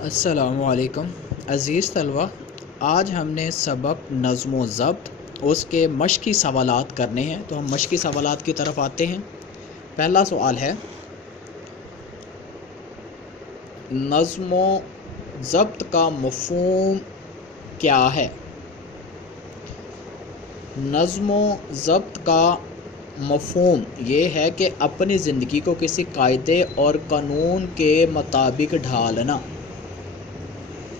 अस्सलामुअलैकुम अज़ीज़ तलबा, आज हमने सबक नज़्म व ज़ब्त उसके मश्की सवालात करने हैं। तो हम मश्की सवालात की तरफ आते हैं। पहला सवाल है, नज़्म व ज़ब्त का मफ़हूम क्या है? नज़्म व ज़ब्त का मफ़हूम ये है कि अपनी ज़िंदगी को किसी कायदे और कानून के मुताबिक ढालना।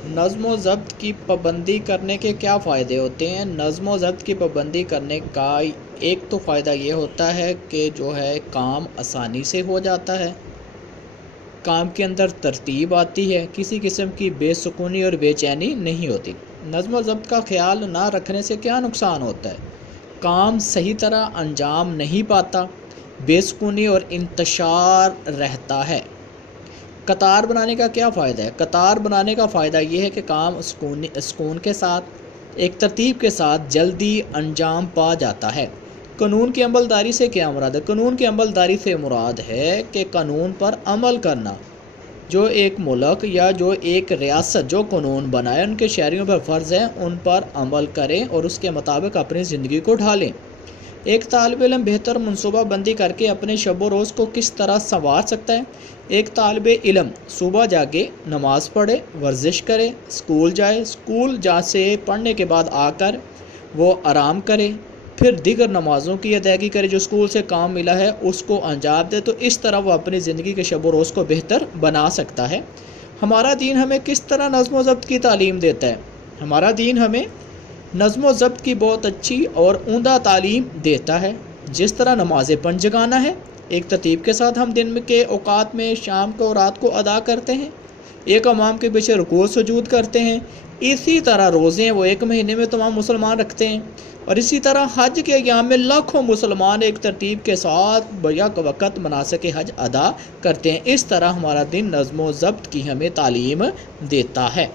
नज़्म व ज़ब्त की पाबंदी करने के क्या फ़ायदे होते हैं? नज़्म व ज़ब्त की पाबंदी करने का एक तो फ़ायदा ये होता है कि जो है काम आसानी से हो जाता है, काम के अंदर तरतीब आती है, किसी किस्म की बेसुकूनी और बेचैनी नहीं होती। नज़्म व ज़ब्त का ख्याल ना रखने से क्या नुकसान होता है? काम सही तरह अंजाम नहीं पाता, बेसुकूनी और इंतशार रहता है। कतार बनाने का क्या फ़ायदा है? कतार बनाने का फ़ायदा ये है कि काम सुकून के साथ, एक तरतीब के साथ जल्दी अंजाम पा जाता है। कानून की अमलदारी से क्या मुराद है? कानून की अमलदारी से मुराद है कि कानून पर अमल करना। जो एक मुल्क या जो एक रियासत जो कानून बनाए, उनके शहरियों पर फ़र्ज़ है उन पर अमल करें और उसके मुताबिक अपनी ज़िंदगी को ढालें। एक तालिब इल्म बेहतर मनसूबाबंदी करके अपने शब व रोज़ को किस तरह संवार सकता है? एक तालिब इल्म सुबह जाके नमाज़ पढ़े, वर्जिश करे, स्कूल जाए, स्कूल जा से पढ़ने के बाद आकर वो आराम करे, फिर दीगर नमाज़ों की अदायगी करे, जो स्कूल से काम मिला है उसको अंजाम दे। तो इस तरह वो अपनी ज़िंदगी के शब व रोज़ को बेहतर बना सकता है। हमारा दीन हमें किस तरह नज़्म व ज़ब्त की तालीम देता है? हमारा दीन हमें नज़्म व ज़ब्त की बहुत अच्छी और उम्दा तालीम देता है। जिस तरह नमाज़ पंज जगाना है, एक तरतीब के साथ हम दिन के औकात में शाम को रात को अदा करते हैं, एक इमाम के पीछे रुकू सुजूद करते हैं। इसी तरह रोज़े वो एक महीने में तमाम मुसलमान रखते हैं, और इसी तरह हज के अय्याम में लाखों मुसलमान एक तरतीब के साथ बैक वक़्त मनासिक हज अदा करते हैं। इस तरह हमारा दिन नज़्म व ज़ब्त की हमें तालीम देता है।